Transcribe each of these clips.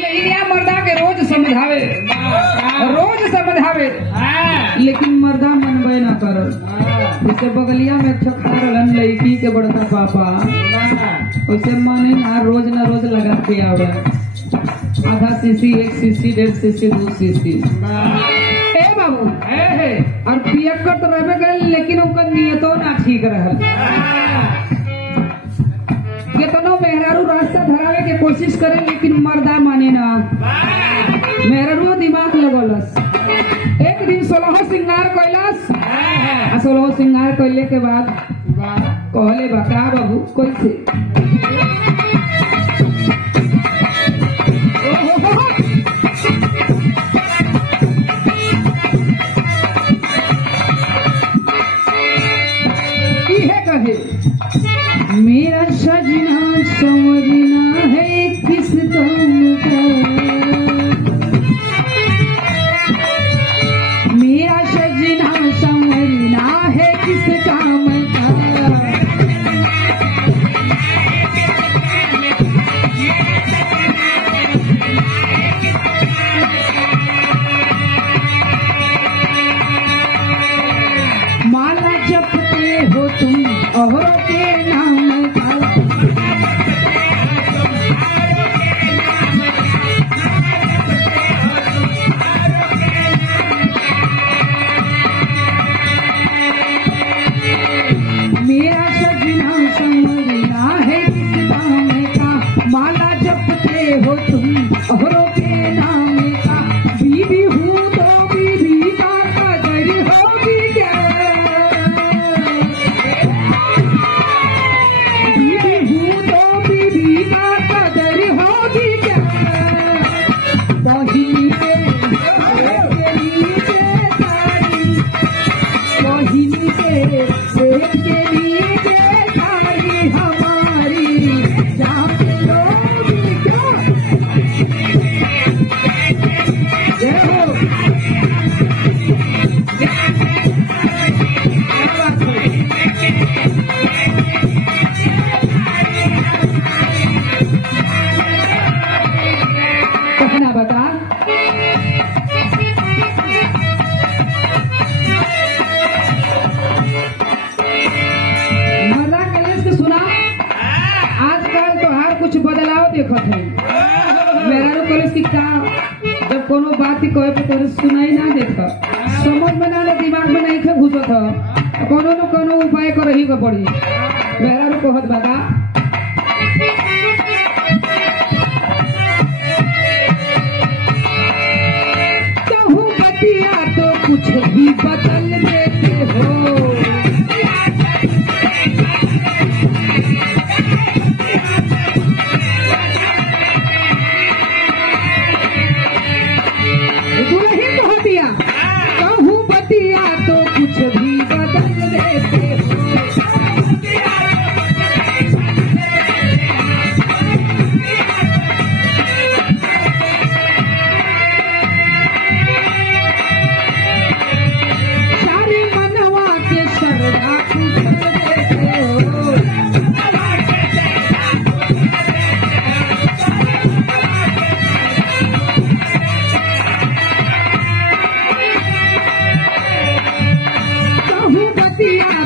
मर्दा के रोज समझावे लेकिन मर्दा मनबे ना कर। जैसे बगलिया में खा रहन लड़की के बड़का पापा वैसे मन ना रोज लगा के आवे आधा सीसी 1 सीसी 1.5 सीसी 2 सीसी ए बाबू और पियक्कर तो रहे गए लेकिन उनका नियतो ना ठीक रहल। कितनो मेहरारू रास्ता धरावे के कोशिश करे लेकिन मर्दा माने ना। मेहरारू दिमाग लगोलस। एक दिन 16 श्रृंगार कैलस 16 श्रृंगार कैले के बाद कहले बता बाबू कैसे मेरा सजना समझना है किस काम का। मेरा सजना समझना है किस काम का। माला जपते हो तुम और के नाम का। मेरा सजना समझना है किस नाम का। माला जपते हो तुम और के नाम का। बीवी हूँ तो बीवी का कदर होगी क्या। बता मर्दा कलेश के सुना। आजकल तो हर कुछ बदलाव देखत है। मेहरारू कलेश की का जब कोनो बात कहे पे तोरे सुनाई ना देखा समझ में ना दिमाग में नहीं घुसत है कोनो न कोनो उपाय कर ही के पड़ी। मेहरारू कहत बता तो कुछ भी बदल देते हो। दुल्हन कह दिया कहूँ बतिया तो कुछ भी बदल देते हो।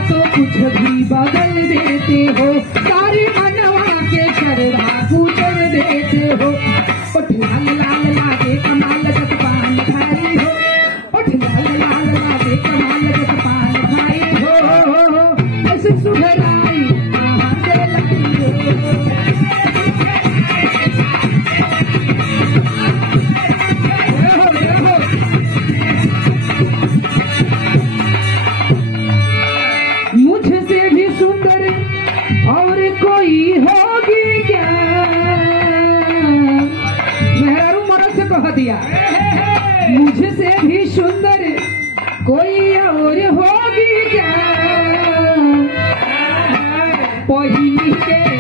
तो कुछ भी बदल देते हो। सारी मनवा के शरधा पूजन देते हो। उठ लाल लाल लागे कमाल जत पान खाई हो। उठ लाल लाल लागे कमाल जत पान खाई हो। ऐसे सुघराई कहाँ से लगी हो। मुझसे भी सुंदर और कोई होगी क्या। मेहरारू मर्द से कह दिया मुझसे भी सुंदर कोई और होगी क्या। पहिली के